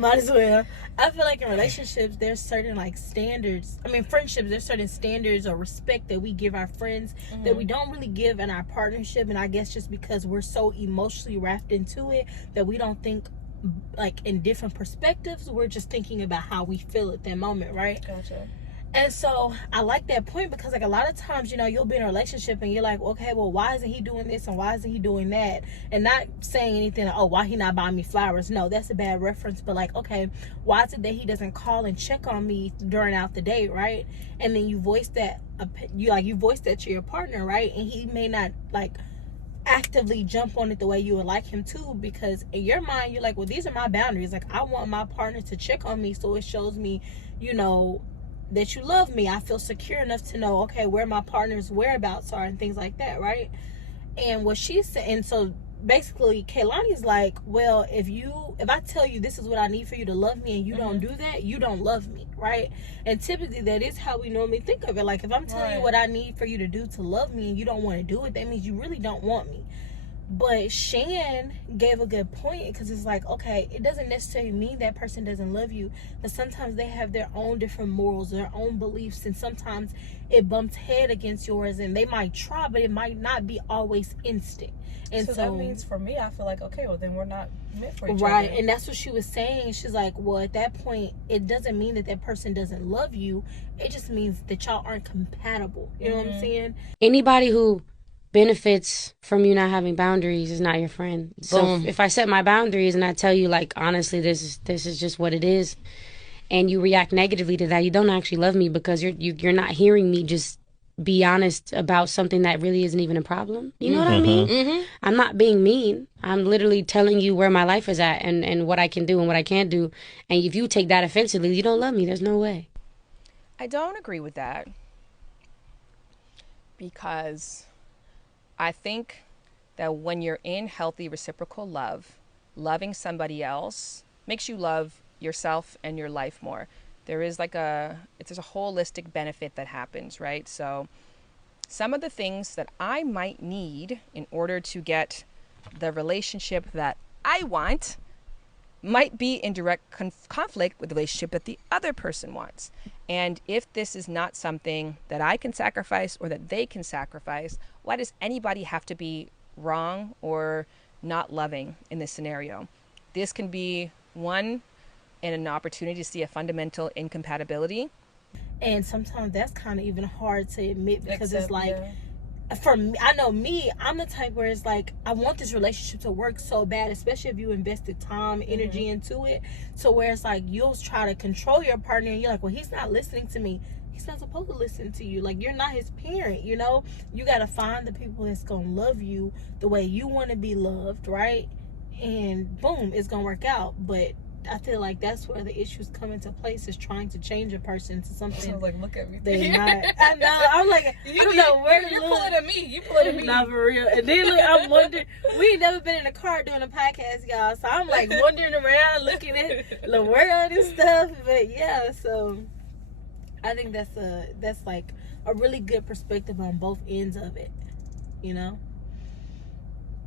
Might as well. I feel like in relationships, there's certain like standards. I mean, friendships, there's certain standards or respect that we give our friends that we don't really give in our partnership. And I guess just because we're so emotionally wrapped into it that we don't think like in different perspectives. We're just thinking about how we feel at that moment, right? Gotcha. And so I like that point because like a lot of times, you know, you'll be in a relationship and you're like, okay, well, why isn't he doing this and why isn't he doing that? And not saying anything like, oh, why he not buying me flowers? No, that's a bad reference. But like, okay, why is it that he doesn't call and check on me during out the day, right? And then you voice that to your partner, right? And he may not like actively jump on it the way you would like him to, because in your mind you're like, well, these are my boundaries. Like, I want my partner to check on me so it shows me, you know, that you love me. I feel secure enough to know, okay, where my partner's whereabouts are and things like that, right? And what she said, and so basically Kaylani's like, well, if I tell you this is what I need for you to love me and you don't do that, you don't love me, right? And typically that is how we normally think of it. Like, if I'm telling you what I need for you to do to love me and you don't want to do it, that means you really don't want me. But Shan gave a good point, because it's like, okay, it doesn't necessarily mean that person doesn't love you, but sometimes they have their own different morals, their own beliefs, and sometimes it bumps head against yours, and they might try, but it might not be always instant. And so that means for me, I feel like, okay, well then we're not meant for each other. Right, and that's what she was saying. She's like, well, at that point, it doesn't mean that that person doesn't love you. It just means that y'all aren't compatible. You know what I'm saying? Anybody who benefits from you not having boundaries is not your friend. So if I set my boundaries and I tell you, like, honestly, this is just what it is, and you react negatively to that, you don't actually love me, because you're not hearing me just be honest about something that really isn't even a problem. You know what I mean? I'm not being mean. I'm literally telling you where my life is at and what I can do and what I can't do. And if you take that offensively, you don't love me. There's no way. I don't agree with that, because I think that when you're in healthy reciprocal love, loving somebody else makes you love yourself and your life more. There is there's a holistic benefit that happens, right? So some of the things that I might need in order to get the relationship that I want might be in direct conflict with the relationship that the other person wants. And if this is not something that I can sacrifice or that they can sacrifice, why does anybody have to be wrong or not loving in this scenario? This can be one and an opportunity to see a fundamental incompatibility. And sometimes that's kind of even hard to admit, because it's like, for me, I know me, I'm the type where it's like, I want this relationship to work so bad, especially if you invested time, energy into it, so where it's like, you'll try to control your partner and you're like, well, he's not listening to me. He's not supposed to listen to you. Like, you're not his parent, you know? You got to find the people that's going to love you the way you want to be loved, right? And boom, it's going to work out. But I feel like that's where the issues come into place, is trying to change a person to something. Like, look at me. They're not. I know. I'm like, I don't know where to You're look. pulling at me. You pulling at me. Not for real. And then look, I'm wondering. We ain't never been in a car doing a podcast, y'all. So I'm like wandering around, looking at the world and stuff. But yeah, so I think that's like a really good perspective on both ends of it. You know?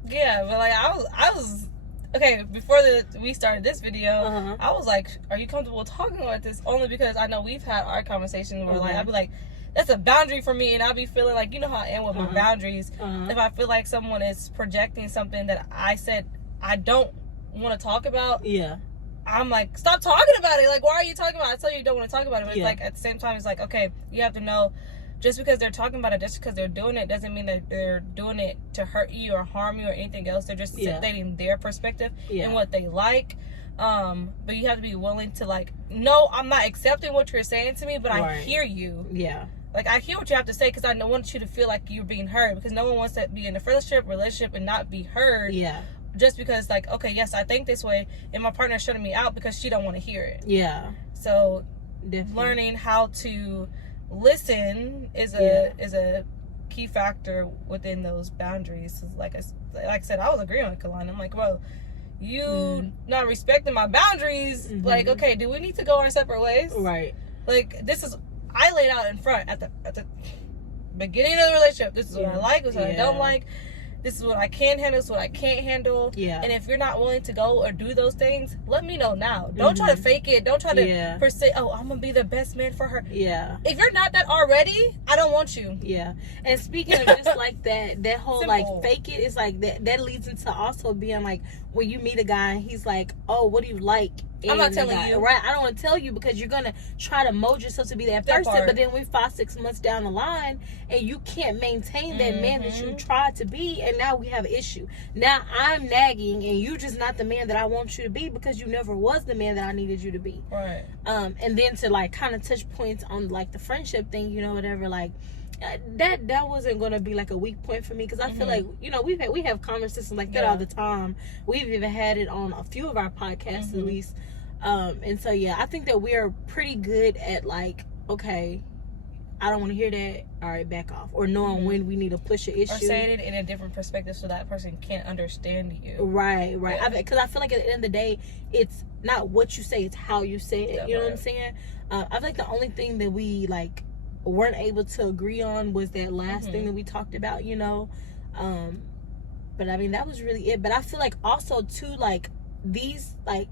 Yeah, but like I was. Okay, before we started this video, I was like, are you comfortable talking about this? Only because I know we've had our conversations where like, I'd be like, that's a boundary for me, and I'll be feeling like, you know how I am with my boundaries. If I feel like someone is projecting something that I said I don't want to talk about, I'm like, stop talking about it. Like, why are you talking about it? I tell you you don't want to talk about it, but it's like, at the same time, it's like, okay, you have to know, just because they're talking about it, just because they're doing it, doesn't mean that they're doing it to hurt you or harm you or anything else. They're just stating their perspective and what they like. But you have to be willing to, like, no, I'm not accepting what you're saying to me, but I hear you. Yeah. Like, I hear what you have to say, because I don't want you to feel like you're being heard, because no one wants to be in a relationship and not be heard. Yeah. Just because, like, okay, yes, I think this way, and my partner's shutting me out because she don't want to hear it. Yeah. So, learning how to listen is a key factor within those boundaries. Like I said, I was agreeing with Kalani. I'm like, bro, you not respecting my boundaries. Like, okay, do we need to go our separate ways? Right. Like, this is, I laid out in front at the beginning of the relationship. This is what I like, this is what I don't like. this is what I can handle, this is what I can't handle. Yeah. And if you're not willing to go or do those things, let me know now. Don't try to fake it. Don't try to persist. Oh, I'm gonna be the best man for her. Yeah. If you're not that already, I don't want you. Yeah. And speaking of just like that whole simple. Like fake it is like that leads into also being like when you meet a guy and he's like, oh, what do you like? I'm not telling you. Right? I don't want to tell you because you're gonna try to mold yourself to be that person. Part. But then we 5-6 months down the line and you can't maintain that man that you tried to be, and now we have an issue. Now I'm nagging and you just not the man that I want you to be because you never was the man that I needed you to be. Right. And then to like kind of touch points on like the friendship thing, you know, whatever, like that wasn't gonna be like a weak point for me because I feel like, you know, we have conversations like that all the time. We've even had it on a few of our podcasts at least. And so yeah, I think that we are pretty good at like, okay, I don't want to hear that, all right, back off, or knowing when we need to push an issue, or saying it in a different perspective so that person can't understand you. Right. Because I feel like at the end of the day, it's not what you say, it's how you say it. You know what I'm saying? I feel like the only thing that we like weren't able to agree on was that last thing that we talked about, you know. But I mean, that was really it. But I feel like also too, like these like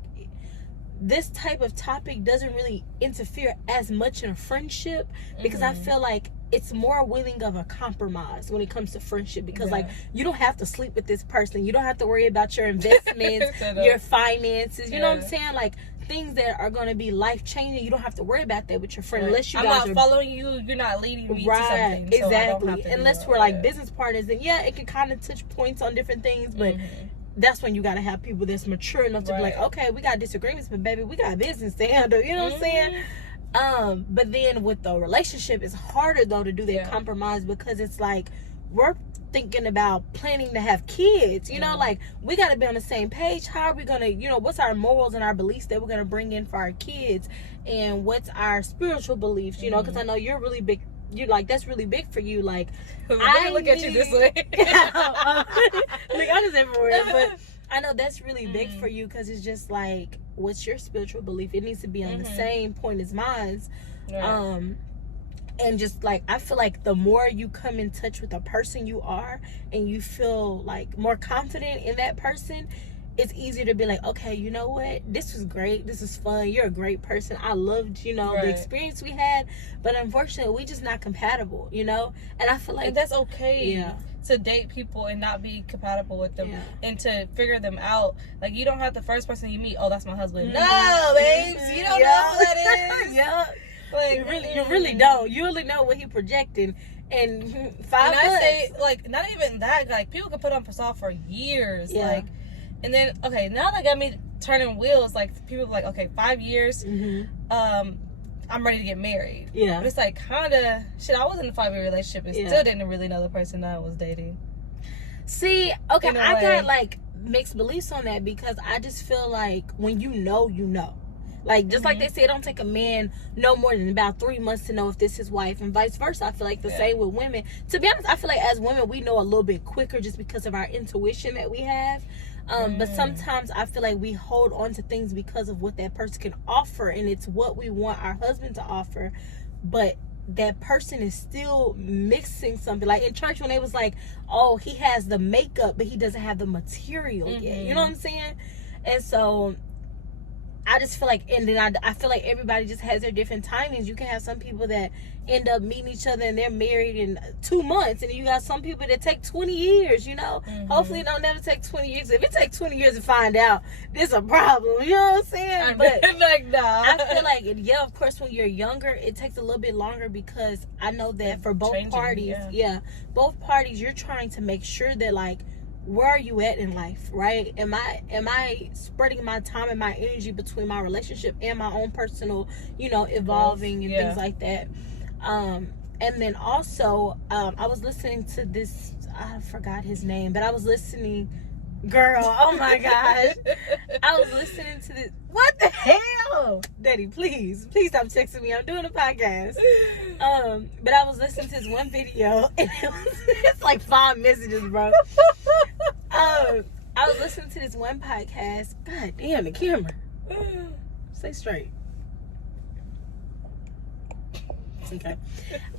this type of topic doesn't really interfere as much in a friendship because I feel like it's more willing of a compromise when it comes to friendship because like you don't have to sleep with this person, you don't have to worry about your investments, your finances, you know what I'm saying, like things that are going to be life changing. You don't have to worry about that with your friend unless you I'm guys not following you, you're not leading me to something, exactly, so I don't have to unless we're like business partners, and it can kind of touch points on different things, but that's when you got to have people that's mature enough to be like, okay, we got disagreements, but baby, we got business to handle, you know what I'm saying? But then with the relationship, it's harder though to do that compromise because it's like we're thinking about planning to have kids, you know, like we got to be on the same page. How are we gonna, you know, what's our morals and our beliefs that we're gonna bring in for our kids, and what's our spiritual beliefs, you know, because I know you're really big, you like that's really big for you, like I look at you this way. Like I'm just everywhere, but I know that's really big for you because it's just like, what's your spiritual belief? It needs to be on the same point as mine. And just like I feel like the more you come in touch with the person you are and you feel like more confident in that person, it's easier to be like, okay, you know what, this was great, this is fun, you're a great person, I loved, you know, the experience we had, but unfortunately we just not compatible, you know. And I feel like, and that's okay to date people and not be compatible with them and to figure them out. Like you don't have the first person you meet, oh, that's my husband. No, babes, you don't know who that is. Like you really don't. You really know what he projecting. And 5 months. I say, like, not even that, like people can put on facade for years, like. And then, okay, now that got me turning wheels, like, people are like, okay, 5 years, I'm ready to get married. Yeah. But it's like, kind of, shit, I was in a 5-year relationship and still didn't really know the person that I was dating. See, okay, I got, like, mixed beliefs on that because I just feel like when you know, you know. Like, just like they say, it don't take a man no more than about 3 months to know if this is his wife, and vice versa. I feel like the same with women. To be honest, I feel like as women, we know a little bit quicker just because of our intuition that we have. But sometimes I feel like we hold on to things because of what that person can offer, and it's what we want our husband to offer. But that person is still mixing something. Like in church when they was like, oh, he has the makeup, but he doesn't have the material yet. You know what I'm saying? And so I just feel like, and then I feel like everybody just has their different timings. You can have some people that end up meeting each other and they're married in 2 months, and you got some people that take 20 years, you know. Hopefully it don't never take 20 years. If it takes 20 years to find out, there's a problem, you know what I'm saying? But like, nah. I feel like, yeah, of course when you're younger it takes a little bit longer because I know that for both parties, both parties, you're trying to make sure that, like, where are you at in life, right? Am I spreading my time and my energy between my relationship and my own personal, you know, evolving and things like that. And then also, I was listening to this, I forgot his name, but I was listening, girl, oh my gosh. I was listening to this, what the hell? Daddy, please stop texting me. I'm doing a podcast. But I was listening to this one video, and it's like 5 messages, bro. I was listening to this one podcast. God damn, the camera. Stay straight. Okay.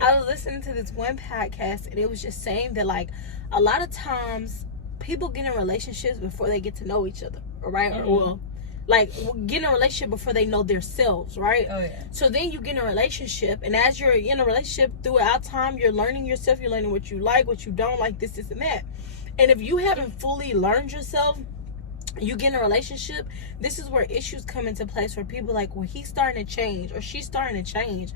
I was listening to this one podcast, and it was just saying that, like, a lot of times people get in relationships before they get to know each other, right? Mm-hmm. Or, well, like, get in a relationship before they know themselves, right? Oh, yeah. So then you get in a relationship, and as you're in a relationship throughout time, you're learning yourself, you're learning what you like, what you don't like, this, and that. And if you haven't fully learned yourself, you get in a relationship, this is where issues come into place, where people are like, well, he's starting to change, or she's starting to change.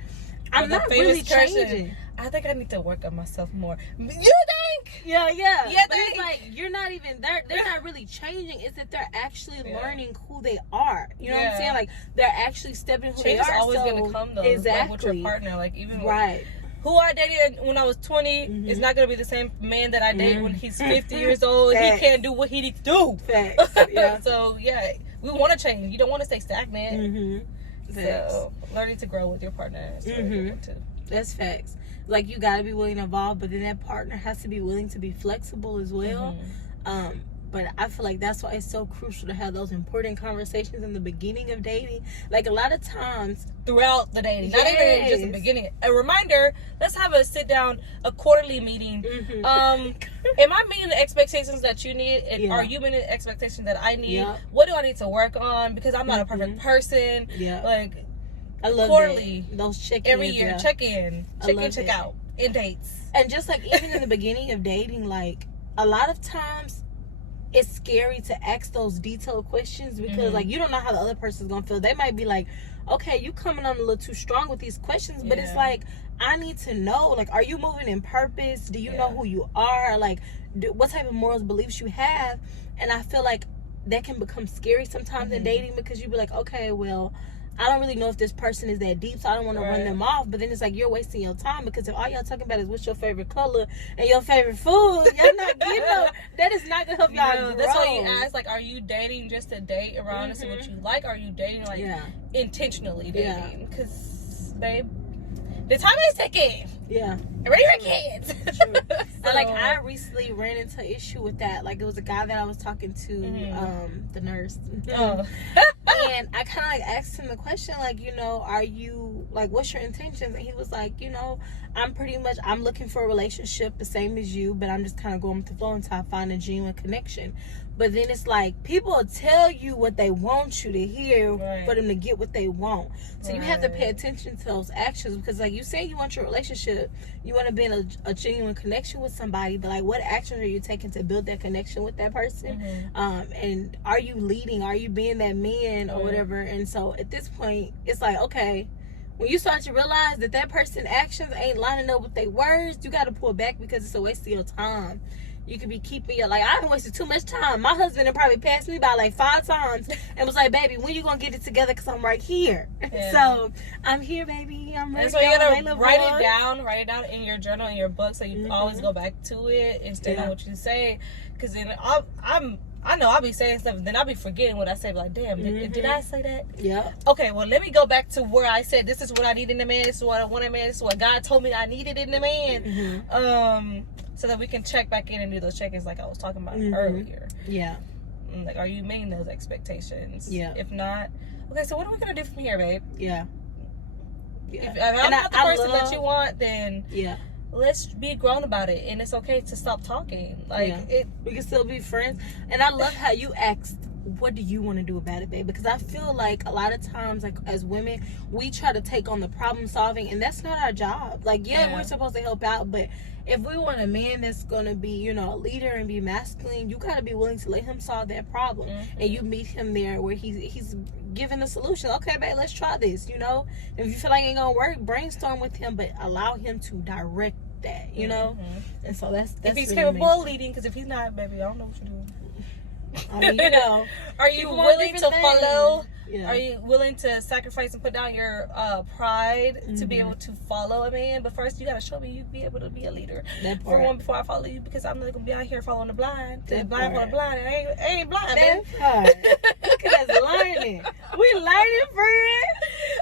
I'm not really changing. I think I need to work on myself more. You think? Yeah. Yeah, But it's like, you're not even, they're not really changing. It's that they're actually learning who they are. You know what I'm saying? Like, they're actually stepping who Change they are. Change is always going to come, though. Exactly. Like, with your partner. Like, even right. Who I dated when I was 20 is not going to be the same man that I date when he's 50 years old. Facts. He can't do what he needs to do. Facts. Yeah. So, yeah, we want to change. You don't want to stay stagnant. Mm-hmm. So, learning to grow with your partner is really good, too. That's facts. Like, you got to be willing to evolve, but then that partner has to be willing to be flexible as well. But I feel like that's why it's so crucial to have those important conversations in the beginning of dating. Like, a lot of times throughout the dating, not even just the beginning. A reminder, let's have a sit down, a quarterly meeting. Am I meeting the expectations that you need, and are you meeting the expectations that I need? What do I need to work on, because I'm not a perfect person? Like, I love quarterly, those check-ins every year, check in, check out, in dates. And just like, even in the beginning of dating, like, a lot of times it's scary to ask those detailed questions, because like, you don't know how the other person's gonna feel. They might be like, okay, you coming on a little too strong with these questions, but it's like, I need to know, like, are you moving in purpose? Do you know who you are? Like, what type of morals, beliefs you have? And I feel like that can become scary sometimes in dating, because you be like, okay, well, I don't really know if this person is that deep, so I don't want to run them off. But then it's like, you're wasting your time, because if all y'all talking about is what's your favorite color and your favorite food, y'all not getting that is not gonna help y'all grow. That's why you ask, like, are you dating just to date around and see what you like? Are you dating like intentionally dating? Because babe, the time is ticking. Yeah. Ready for kids. True. So, like, I recently ran into an issue with that. Like, it was a guy that I was talking to, the nurse. And I kind of, like, asked him the question, like, you know, are you, like, what's your intentions? And he was like, you know, I'm looking for a relationship the same as you, but I'm just kind of going with the flow until I find a genuine connection. But then it's like, people will tell you what they want you to hear for them to get what they want. So you have to pay attention to those actions, because, like, you say you want your relationship, you want to be in a genuine connection with somebody, but, like, what actions are you taking to build that connection with that person? And are you leading? Are you being that man or whatever? And so at this point, it's like, okay, when you start to realize that that person's actions ain't lining up with their words, you got to pull back, because it's a waste of your time. You could be keeping your, like, I haven't wasted too much time. My husband had probably passed me by like 5 times and was like, baby, when you gonna get it together? Because I'm right here. So I'm here, baby. I'm ready. And so you gotta write it down in your journal, in your book, so you always go back to it instead of what you say. Because then I know I'll be saying stuff, and then I'll be forgetting what I say. Like, damn, did I say that? Yeah. Okay, well, let me go back to where I said, this is what I need in a man, this is what I want in a man, this is what God told me I needed in a man. So that we can check back in and do those check-ins like I was talking about earlier. Yeah. Like, are you meeting those expectations? Yeah. If not, okay, so what are we going to do from here, babe? Yeah. If I'm not the person that you want, then let's be grown about it. And it's okay to stop talking. Like, we can still be friends. And I love how you asked, what do you want to do about it, babe? Because I feel like a lot of times, like, as women, we try to take on the problem solving, and that's not our job. Like, we're supposed to help out, but if we want a man that's gonna be, you know, a leader and be masculine, you gotta be willing to let him solve that problem. And you meet him there where he's giving a solution. Okay, babe, let's try this, you know? If you feel like it ain't gonna work, brainstorm with him, but allow him to direct that, you know? And so that's if he's really capable of leading, because if he's not, baby, I don't know what you're doing. I mean, you know, are you willing to follow? Yeah. Are you willing to sacrifice and put down your pride to be able to follow a man? But first, you gotta show me you be able to be a leader. For one, before I follow you, because I'm not gonna be out here following the blind. The blind for the blind. I ain't blind. That part. Look at us learning. We learning, friend.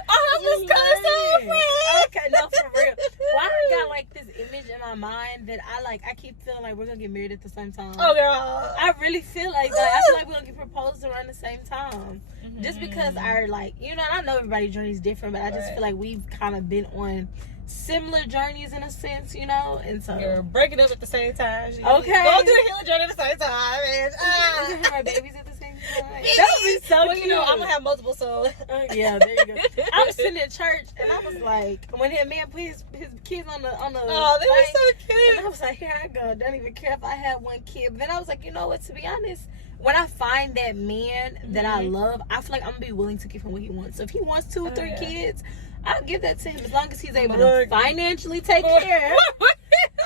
Oh, this so friend. Okay, no, for real. Well, I got like this image in my mind that I keep feeling like we're gonna get married at the same time. Oh, girl. I really feel like that. I feel like we're gonna get proposed proposed around the same time. Just because our, like, you know, I know everybody's journey is different, but I just feel like we've kind of been on similar journeys in a sense, you know, and so you're breaking up at the same time. Okay, go through the healing journey at the same time, and we can have our babies at the same time. That would be so cute. You know, I'm gonna have multiple, so yeah, there you go. I was sitting in church and I was like, when that man put his kids on the oh, they were so cute. and I was like, here I go. Don't even care if I had one kid. But then I was like, you know what? To be honest, when I find that man that I love, I feel like I'm gonna be willing to give him what he wants. So if he wants 2 or 3 kids, I'll give that to him as long as he's able to financially take care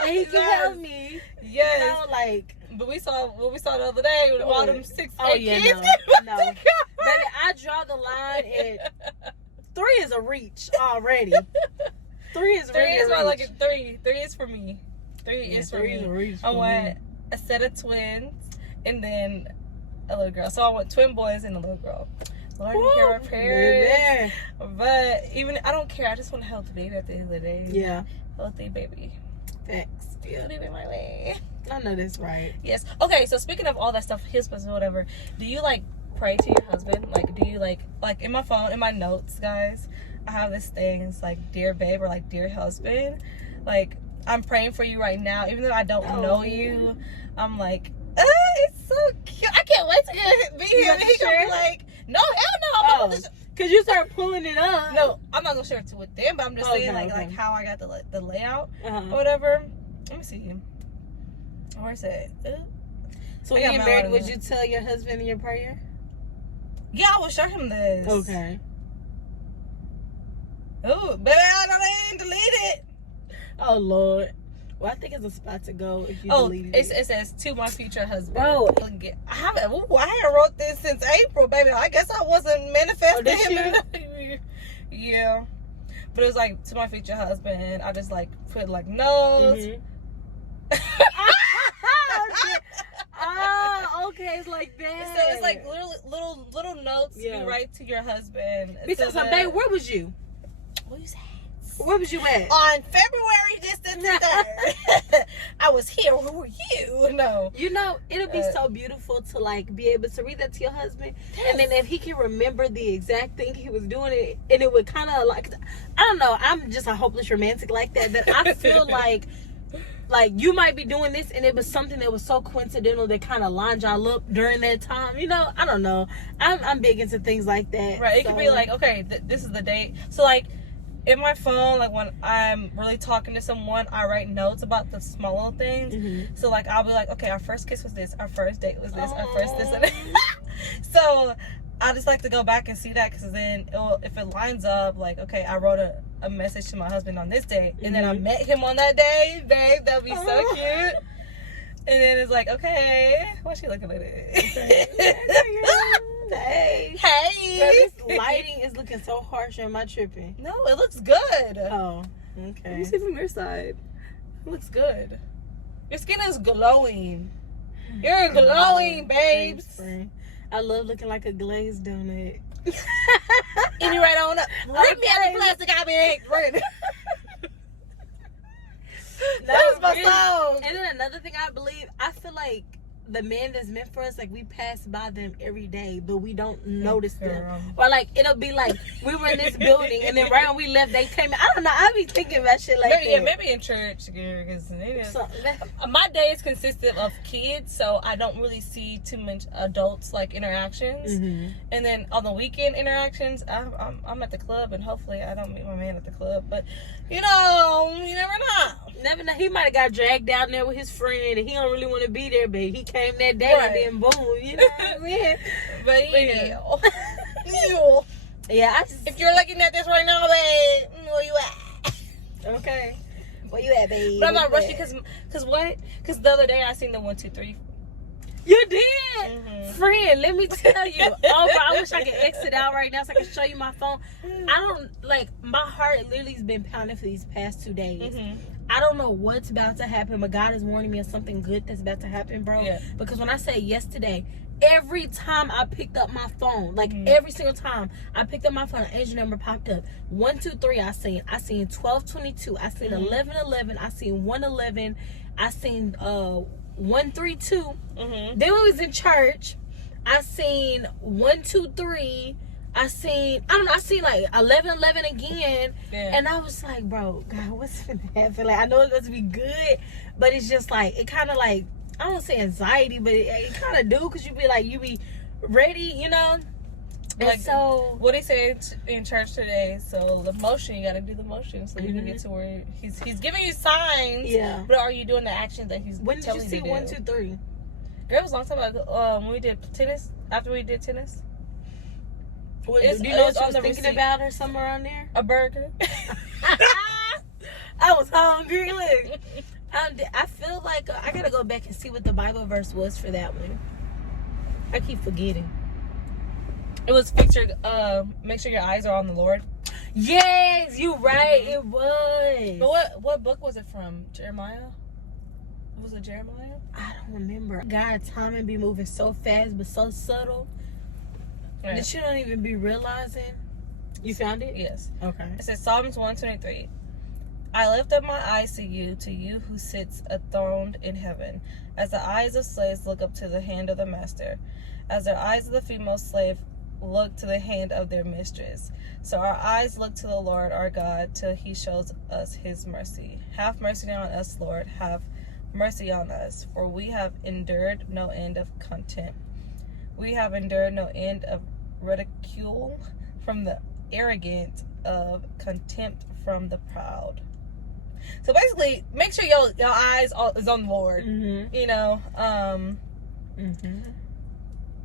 and he can help me. Yes. You know, like. But we saw what we saw the other day with all them 6, 8 kids. No. Baby, I draw the line at 3 is a reach already. 3 is really a reach. I like it. 3 is for me. 3 is for me. I want a set of twins and then a little girl. So I want twin boys and a little girl. Lord, you hear my prayers. But even I don't care. I just want a healthy baby at the end of the day. Yeah. Healthy baby. Thanks. Yeah. Baby my way. I know that's right. Yes. Okay, so speaking of all that stuff, his business, whatever, do you like pray to your husband? Like, do you like in my phone, in my notes, guys, I have this thing, it's like, dear babe, or like, dear husband, like, I'm praying for you right now, even though I don't know you. I'm like, it's so cute. I can't wait to be here. And he's gonna be like, no, hell no. Cause you start pulling it up. No, I'm not gonna share it with them, but I'm just saying like how I got the layout or whatever. Let me see. Where's it? So when you're married, would you tell your husband in your prayer? Yeah, I will show him this. Okay. Oh, baby, I didn't delete it. Oh Lord. Well, I think it's a spot to go if you deleted it. It says to my future husband. Bro, I haven't wrote this since April, baby. I guess I wasn't manifesting him. Yeah. But it was like to my future husband. I just like put like notes. Oh, okay, it's like that. So it's like little notes you write to your husband. Because babe, where was you? What was that? Where was you at? On February this and the 3rd. I was here. Where were you? No. You know, it'll be so beautiful to like be able to read that to your husband, and then if he can remember the exact thing he was doing, and it would kind of like, I don't know. I'm just a hopeless romantic like that. That I feel like you might be doing this, and it was something that was so coincidental that kind of lined y'all up during that time. You know, I don't know. I'm big into things like that. Right. It could be like, okay, this is the date. So like, in my phone, like when I'm really talking to someone, I write notes about the small little things. So like I'll be like, okay, our first kiss was this, our first date was this, our first this and that. So I just like to go back and see that, because then if it lines up, like, okay, I wrote a message to my husband on this day, and then I met him on that day, babe, that would be so cute. And then it's like, okay, why is she looking like that? Hey. Hey. This lighting is looking so harsh. Am I tripping? No, it looks good. Oh, okay. Let me see from your side. It looks good. Your skin is glowing. You're glowing, babes. Thanks, I love looking like a glazed donut. Eat it right on up. Rip me out the plastic I bag. Right. That's my song. And then another thing I believe, I feel like the man that's meant for us, like, we pass by them every day, but we don't notice them. Or like, it'll be like we were in this building, and then right when we left, they came in. I don't know. I be thinking about shit like that. Yeah, maybe in church, because my day is consistent of kids, so I don't really see too much adults like interactions. And then on the weekend interactions, I'm at the club, and hopefully I don't meet my man at the club. But you know, you never know. Never know. He might have got dragged down there with his friend, and he don't really want to be there, but he came that day, and then boom, you know what I mean? But yeah, if you're looking at this right now, babe, where you at? Okay, where you at, babe? But I'm not rushing, because the other day I seen the 1, 2, 3. You did, friend. Let me tell you. Oh, bro, I wish I could exit out right now so I can show you my phone. I don't like, my heart literally has been pounding for these past 2 days. I don't know what's about to happen, but God is warning me of something good that's about to happen, bro. Yeah. Because when I say yesterday, every time I picked up my phone, like every single time I picked up my phone, an angel number popped up. 1, 2, 3. I seen 1222. I seen 1111. I seen 111. I seen 132. Then we was in church. I seen 1, 2, 3. I seen like 11 again. Yeah. And I was like, bro, God, what's gonna happen? Like, I know it's supposed to be good, but it's just like, it kind of like, I don't say anxiety, but it kind of do, because you be ready, you know? And like, so what he said in church today, so the motion, you gotta do the motion so you can get to where he's giving you signs. Yeah. But are you doing the actions that he's when telling you to do? When did you see 1, 2, 3? Girl, it was a long time ago. When we did tennis, after we did tennis. Do you know what I was thinking about or somewhere around there? A burger. I was hungry. Look, I feel like I gotta go back and see what the Bible verse was for that one. I keep forgetting. It was make sure your eyes are on the Lord. Yes, you right. It was. But what book was it from? Jeremiah? Was it Jeremiah? I don't remember. God's timing be moving so fast but so subtle that you don't even be realizing. You found it? Yes. Okay. It says Psalms 123. I lift up my eyes to you who sits enthroned in heaven, as the eyes of slaves look up to the hand of the master, as their eyes of the female slave look to the hand of their mistress. So our eyes look to the Lord our God till he shows us his mercy. Have mercy on us, Lord. Have mercy on us, for we have endured no end of contempt. We have endured no end of ridicule from the arrogant, of contempt from the proud. So basically, make sure your eyes is on the Lord. Mm-hmm. You know,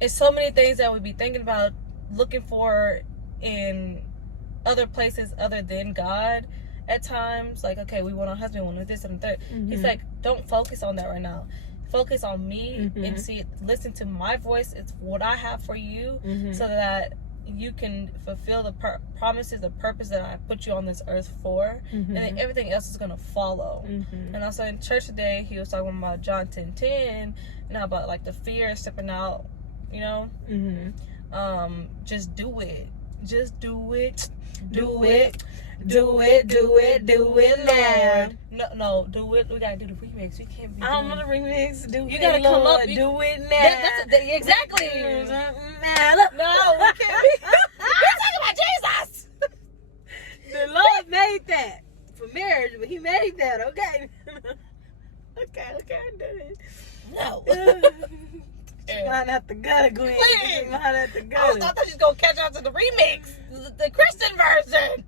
it's so many things that we be thinking about, looking for in other places other than God. At times, like, okay, we want a husband, we want this and that. Mm-hmm. He's like, don't focus on that right now. Focus on me and listen to my voice. It's what I have for you, so that you can fulfill the promises, the purpose that I put you on this earth for, and then everything else is gonna follow. And also in church today, he was talking about John 10:10, and how about like the fear of stepping out, you know. Just do it. Just do it. Do it. Do it. Do it. Do it now. No, do it. We gotta do the remix. We can't be. I don't know the remix. You gotta come up. Do it now. Exactly. No, we can't be. We're talking about Jesus. The Lord made that for marriage, but He made that. Okay. Okay. I did it. No. Mine at the gutter, Gwen. Mine at the gutter. I thought you was gonna catch on to the remix, the Christian version.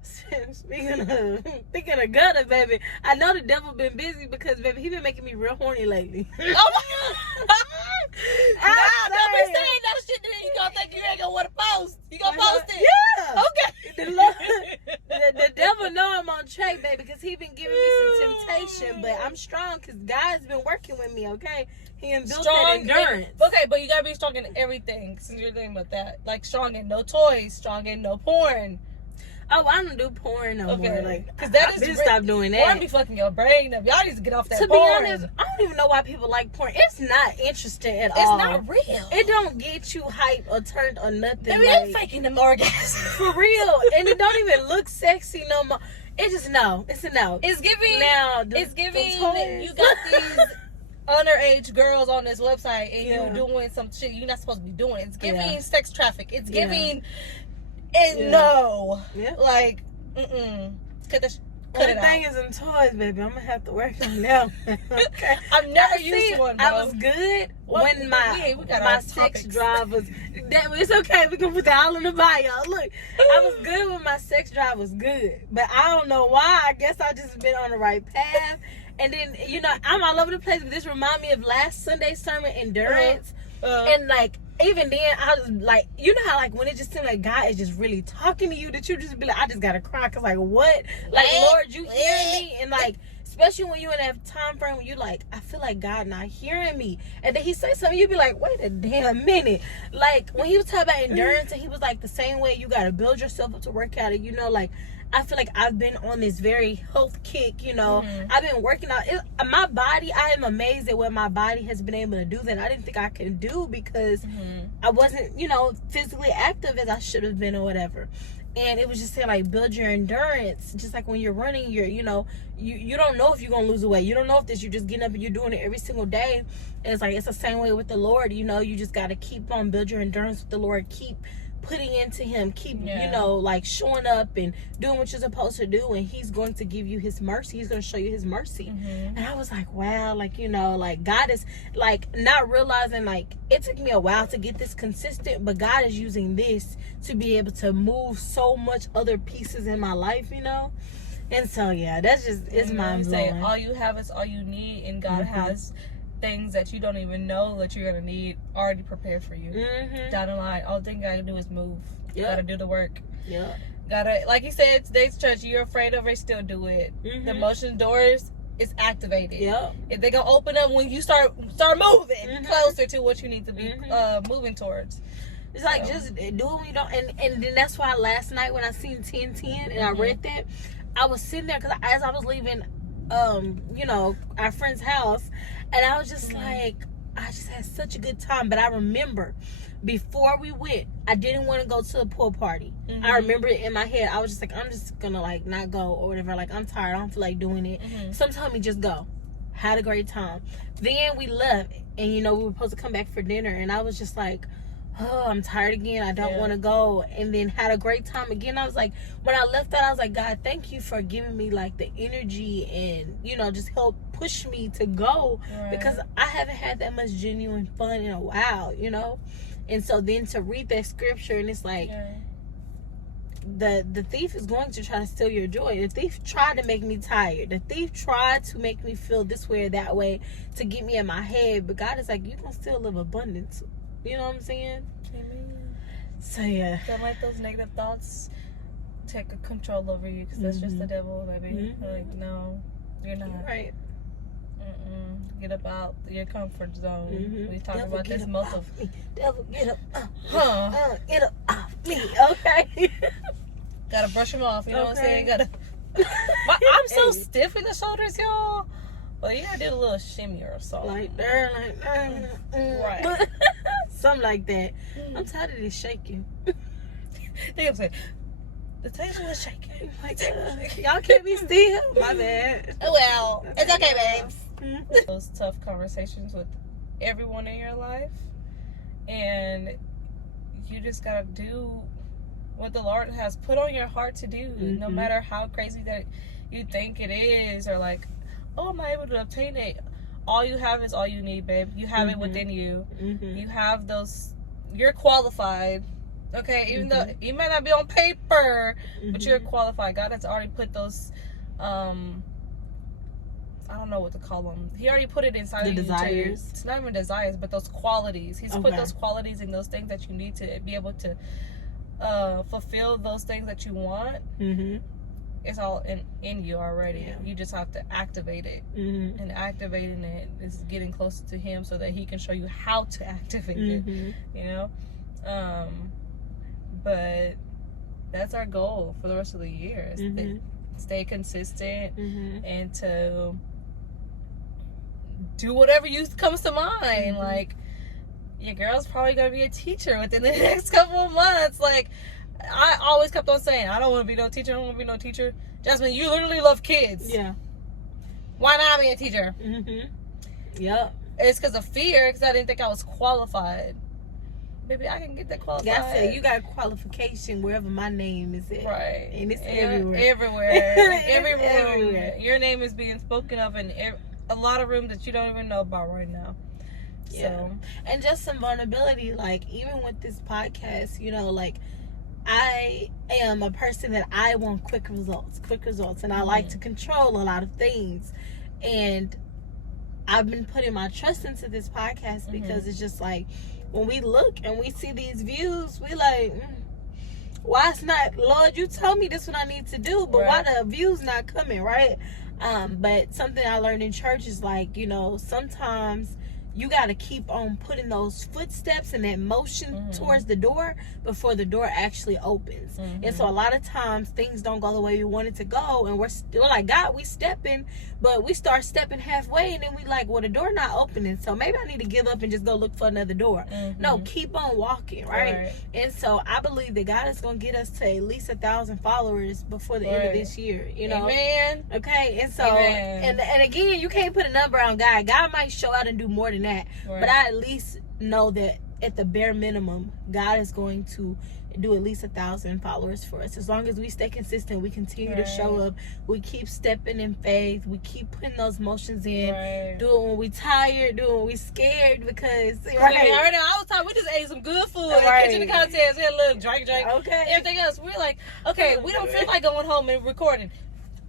Speaking of gutter, baby, I know the devil been busy because, baby, he been making me real horny lately. Oh my God! Don't be saying that shit that you gonna think you ain't gonna want to post. You gonna post it? Yeah. Okay. The devil know I'm on track, baby, because he been giving me some temptation, but I'm strong because God's been working with me. Okay. He built that endurance. Okay, but you gotta be strong in everything since you're thinking about that. Like strong in no toys, strong in no porn. Oh, I don't do porn no more. Like, because that is stop doing that. Porn be fucking your brain up. Y'all need to get off that porn. To be honest, I don't even know why people like porn. It's not interesting at all. It's not real. It don't get you hyped or turned or nothing. Maybe they faking them orgasms for real, and it don't even look sexy no more. It just It's a no. It's giving. Now it's giving. You got these underage girls on this website and you're doing some shit you're not supposed to be doing. It's giving sex traffic. It's giving no. Yeah. Like, cut it out. Thing is in toys, baby. I'm gonna have to work on them. Okay. I've never used one, bro. I was good when my sex drive was. It's okay. We can put that all in the bio. Look, I was good when my sex drive was good, but I don't know why. I guess I just been on the right path. And then, you know, I'm all over the place, but this remind me of last Sunday's sermon, endurance. And, like, even then, I was like, you know how, like, when it just seemed like God is just really talking to you, that you just be like, I just gotta cry, because, like, what? Like, Lord, you hearing me? And, like, especially when you in that time frame when you like, I feel like God not hearing me. And then he say something, you be like, wait a damn minute. Like, when he was talking about endurance, and he was like, the same way you gotta build yourself up to work out, you know, like, I feel like I've been on this very health kick, you know. I've been working out. My body, I am amazed at what my body has been able to do that I didn't think I could do because I wasn't, you know, physically active as I should have been or whatever. And it was just saying, like, build your endurance. Just like when you're running, you don't know if you're going to lose weight. You don't know if you're just getting up and you're doing it every single day. And it's like, it's the same way with the Lord. You just got to keep on, build your endurance with the Lord. Keep putting into him. Keep, like, showing up and doing what you're supposed to do. And he's going to give you his mercy. He's going to show you his mercy. And I was like, wow, like, like, God is, like, not realizing, like, it took me a while to get this consistent, but God is using this to be able to move so much other pieces in my life, And so, yeah, that's just, it's mind blowing. All you have is all you need, and God has things that you don't even know that you're going to need already prepared for you. Down the line, all the thing you got to do is move. You got to do the work. Gotta, like you said, today's church, you're afraid of it, still do it. The emotion doors is activated. If they gonna open up when you start moving closer to what you need to be moving towards. It's like, just do it when you don't. And then that's why last night when I seen 10:10 and I read that, I was sitting there because as I was leaving, our friend's house, and I was just like, I just had such a good time. But I remember before we went, I didn't want to go to a pool party. I remember it in my head. I was just like, I'm just gonna like not go or whatever. Like, I'm tired. I don't feel like doing it. Some told me just go. Had a great time. Then we left, and we were supposed to come back for dinner, and I was just like, oh, I'm tired again. I don't want to go. And then had a great time again. I was like, when I left that, I was like, God, thank you for giving me like the energy and, just help push me to go, because I haven't had that much genuine fun in a while, And so then to read that scripture, and it's like, the thief is going to try to steal your joy. The thief tried to make me tired. The thief tried to make me feel this way or that way to get me in my head. But God is like, you're going to still live abundance. You know what I'm saying? Amen. So, yeah. Don't let those negative thoughts take a control over you, because that's just the devil, baby. Like, no, you're not. You're right. Get up out your comfort zone. We talk about this multiple. Devil, get up. Get up off me. Okay. Gotta brush them off. You know what I'm saying? I'm so stiff in the shoulders, y'all. Well, you gotta do a little shimmy or something. Like there, right. Something like that. I'm tired of this shaking. They gonna say, the table is shaking. Like, y'all can't be still. My bad. Well, it's okay, babes. Those tough conversations with everyone in your life, and you just gotta do what the Lord has put on your heart to do, no matter how crazy that you think it is, or like, oh, am I able to obtain it? All you have is all you need, babe. You have it within you. You have those. You're qualified. Okay, even though you might not be on paper, but you're qualified. God has already put those. I don't know what to call them. He already put it inside of you. Desires. It's not even desires, but those qualities. He's put those qualities and those things that you need to be able to fulfill those things that you want. It's all in you already. You just have to activate it. And activating it is getting closer to him so that he can show you how to activate it. But that's our goal for the rest of the year, is to stay consistent and to do whatever comes to mind. Like, your girl's probably gonna be a teacher within the next couple of months. Like, I always kept on saying, I don't want to be no teacher. I don't want to be no teacher. Jasmine, you literally love kids. Yeah. Why not be a teacher? Yep. It's because of fear, because I didn't think I was qualified. Baby, I can get that qualified. Yeah, I said, you got qualification wherever my name is at. Right. And it's everywhere. Everywhere. Everywhere. Your name is being spoken of in a lot of rooms that you don't even know about right now. Yeah. So. And just some vulnerability, like, even with this podcast, like, I am a person that I want quick results, and I like to control a lot of things. And I've been putting my trust into this podcast because it's just like, when we look and we see these views, we like, why it's not, Lord, you told me this is what I need to do, but why the views not coming, right? But something I learned in church is like, sometimes you got to keep on putting those footsteps and that motion towards the door before the door actually opens. And so a lot of times things don't go the way we want it to go, and we're like, God, we stepping, but we start stepping halfway, and then we like, well, the door not opening, so maybe I need to give up and just go look for another door. No, keep on walking, right? And so I believe that God is going to get us to at least 1,000 followers before the end of this year, you know. Amen. Okay, and so and again, you can't put a number on God. God might show out and do more than that, but I at least know that at the bare minimum, God is going to do at least 1,000 followers for us. As long as we stay consistent, we continue to show up, we keep stepping in faith, we keep putting those motions in, do it when we tired, do it when we scared, because right now all the time we just ate some good food, kitchen contest, we had a little drink, everything else. We're like, okay, we don't feel like going home and recording.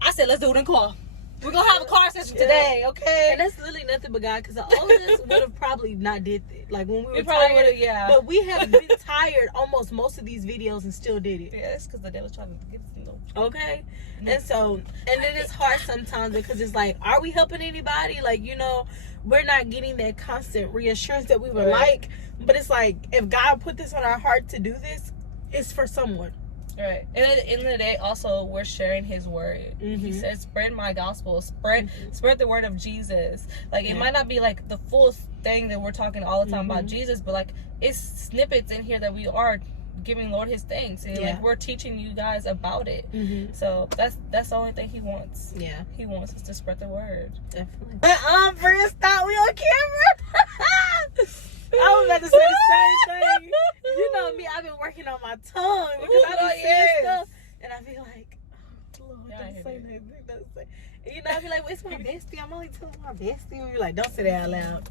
I said, let's do it in car. We're gonna have a car session today, okay? And that's really nothing but God, because the oldest would have probably not did it. Like when we were probably tired, but we have been tired almost most of these videos and still did it. Yeah, that's because the devil's trying to get us, you know. Okay, and so, and then it's hard sometimes because it's like, are we helping anybody? Like, you know, we're not getting that constant reassurance that we would like. But it's like, if God put this on our heart to do this, it's for someone. Right. And at the end of the day, also, we're sharing his word. He says, spread my gospel, spread the word of Jesus. Like, it might not be like the full thing that we're talking all the time about Jesus, but like, it's snippets in here that we are giving Lord his thanks, and like, we're teaching you guys about it. So that's the only thing he wants. He wants us to spread the word. Definitely. Friends thought we on camera. I was about to say the same thing. You know me, I've been working on my tongue because I be saying stuff, and I be like, oh, Lord, don't say that, don't say. And you know, I be like, well, it's my bestie. I'm only telling my bestie. And be like, don't say that out loud.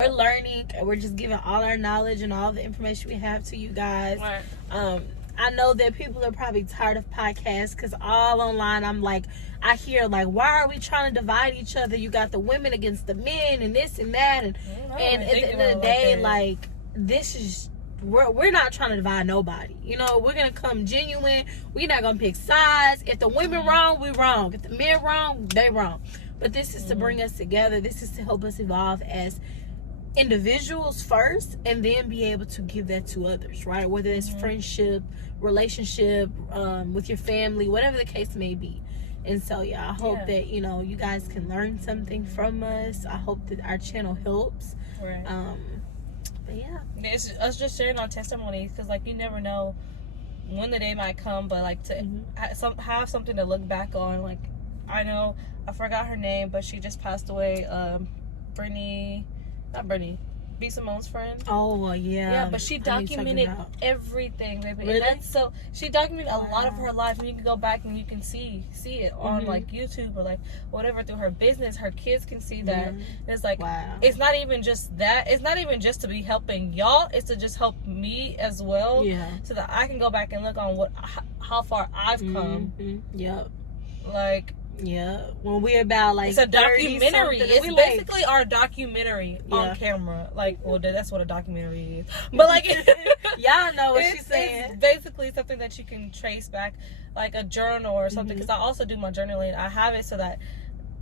We're learning. We're just giving all our knowledge and all the information we have to you guys. I know that people are probably tired of podcasts, because all online I'm like, I hear like, why are we trying to divide each other? You got the women against the men and this and that, and at the end of the day, like, this is, we're not trying to divide nobody. You know, we're gonna come genuine. We're not gonna pick sides. If the women wrong, we wrong. If the men wrong, they wrong. But this is to bring us together. This is to help us evolve as individuals first, and then be able to give that to others, right? Whether it's friendship, relationship, with your family, whatever the case may be. And so I hope that, you know, you guys can learn something from us. I hope that our channel helps. But it's us just sharing our testimonies, because like, you never know when the day might come, but like, to have something to look back on. Like, I know, I forgot her name, but she just passed away. Not Brittany, B. Simone's friend. Oh, yeah. But she documented everything, baby. Really? And so she documented a lot of her life, and you can go back and you can see it on like YouTube or like whatever, through her business. Her kids can see that. And it's like, it's not even just that. It's not even just to be helping y'all. It's to just help me as well. So that I can go back and look on how far I've come. Like, when we're about like, it's a documentary. It's basically our documentary on camera. Like, well, that's what a documentary is. But like, y'all know what she's saying. It's basically something that you can trace back, like a journal or something. Because I also do my journaling. I have it so that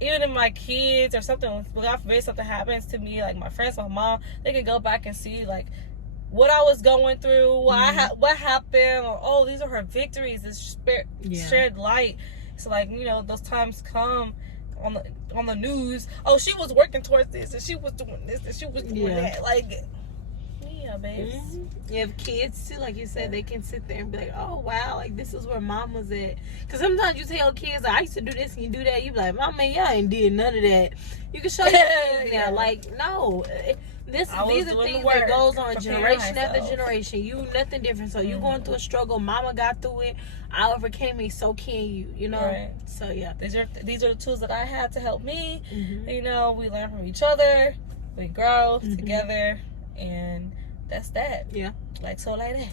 even if my kids or something, God forbid, something happens to me, like my friends, my mom, they can go back and see like what I was going through, what happened, or oh, these are her victories. This shared light. So like, you know, those times come on the news. Oh, she was working towards this, and she was doing this, and she was doing that. Like, babes. You have kids too, like you said, they can sit there and be like, oh wow, like this is where mom was at. Because sometimes you tell kids, like, I used to do this and you do that. You be like, mama, I ain't did none of that. You can show your kids now, like, no. These are things that goes on generation after generation. You nothing different. So you going through a struggle, mama got through it, I overcame it, so can you, you know? So these are the tools that I had to help me. You know, we learn from each other, we grow together, and that's that. Like so like that.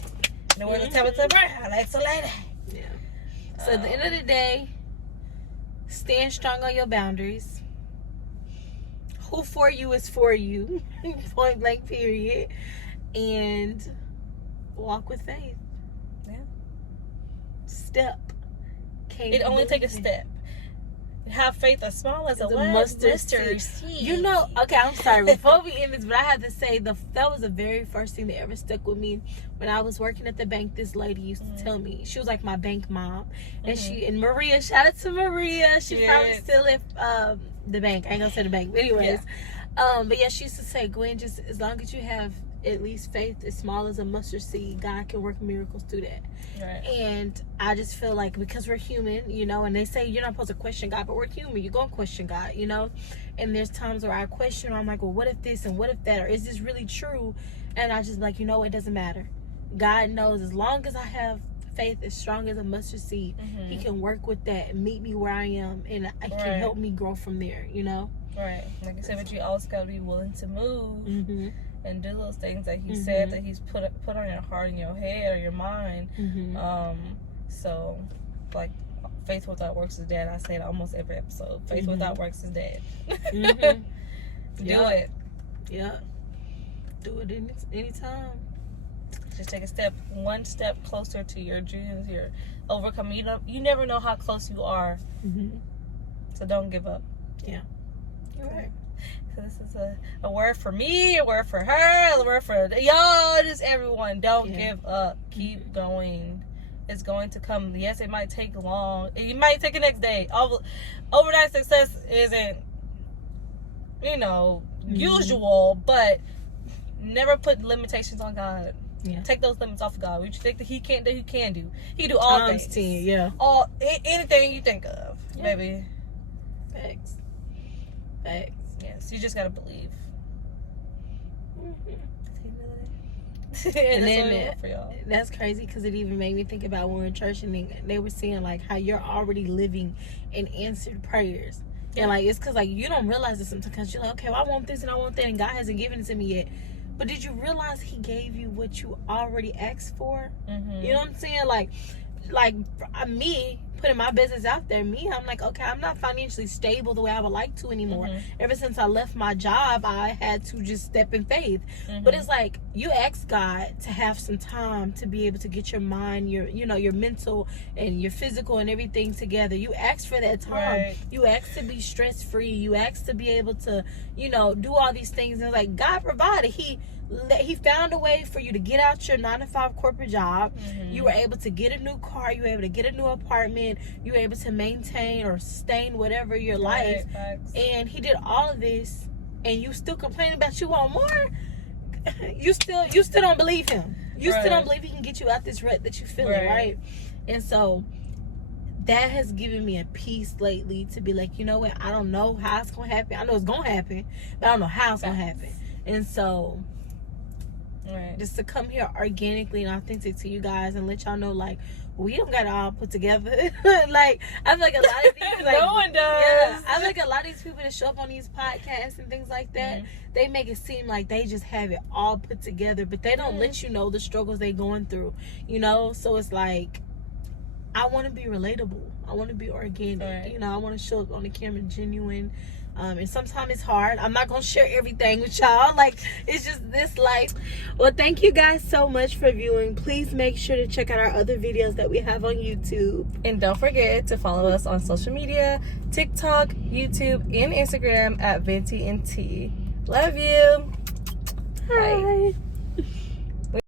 In the words of Tabitha Brown, like so like that. So at the end of the day, stand strong on your boundaries. Who for you is for you. Point blank, period. And walk with faith. Step. It only takes a step. have faith as small as a mustard seed. You know, okay, I'm sorry. Before we end this, but I have to say that was the very first thing that ever stuck with me. When I was working at the bank, this lady used to tell me, she was like my bank mom. And Maria, shout out to Maria. She's probably still at the bank. I ain't gonna say the bank. But anyways. But yeah, she used to say, Gwen, just as long as you have at least faith as small as a mustard seed, God can work miracles through that. Right. And I just feel like because we're human, you know, and they say you're not supposed to question God, but we're human. You're going to question God, you know. And there's times where I question, or I'm like, well, what if this and what if that? Or is this really true? And I just like, you know, it doesn't matter. God knows as long as I have faith as strong as a mustard seed, He can work with that and meet me where I am. And He can help me grow from there, you know. Right. Like I said, but you always got to be willing to move. And do those things that He said that He's put on your heart and your head or your mind. So, like, faith without works is dead. I say it almost every episode. Faith without works is dead. Do it. Yeah. Do it anytime. Just take one step closer to your dreams. You're overcoming. You never know how close you are. So don't give up. Yeah. You're right. So this is a word for me, a word for her, a word for y'all, just everyone. Don't give up. Keep going. It's going to come. Yes, it might take long. It might take the next day. Overnight success isn't, you know, usual, but never put limitations on God. Yeah. Take those limits off of God. What you think that He can't do, He can do. He do all things. 10, yeah. Anything you think of, baby. Facts. Yes, you just gotta believe. And then that's crazy because it even made me think about when we were in church and they were saying like how you're already living in answered prayers. And like it's because like you don't realize it sometimes because you're like, okay, well, I want this and I want that and God hasn't given it to me yet. But did you realize He gave you what you already asked for? You know what I'm saying? Like me putting my business out there, I'm like, okay, I'm not financially stable the way I would like to anymore. Ever since I left my job, I had to just step in faith. But it's like you ask God to have some time to be able to get your mind, your mental and your physical and everything together. You ask for that time. Right. You ask to be stress free. You ask to be able to, do all these things. And it's like God provided. He found a way for you to get out your 9-to-5 corporate job. You were able to get a new car. You were able to get a new apartment. You were able to maintain or sustain whatever your life. And He did all of this, and you still complaining about you want more. You still don't believe Him. You still don't believe He can get you out this rut that you feel right? And so that has given me a peace lately to be like, you know what? I don't know how it's gonna happen. I know it's gonna happen, but I don't know how it's gonna happen. And so. Just to come here organically and authentic to you guys and let y'all know, like, we don't got it all put together. Like, I feel like a lot of these, like, no one does. Yeah, I feel like a lot of these people that show up on these podcasts and things like that, they make it seem like they just have it all put together, but they don't let you know the struggles they going through, So it's like, I want to be relatable. I want to be organic. I want to show up on the camera genuine. And sometimes it's hard. I'm not gonna share everything with y'all. Like, it's just this life. Well, thank you guys so much for viewing. Please make sure to check out our other videos that we have on YouTube. And don't forget to follow us on social media, TikTok, YouTube, and Instagram at Venti and T. Love you. Bye.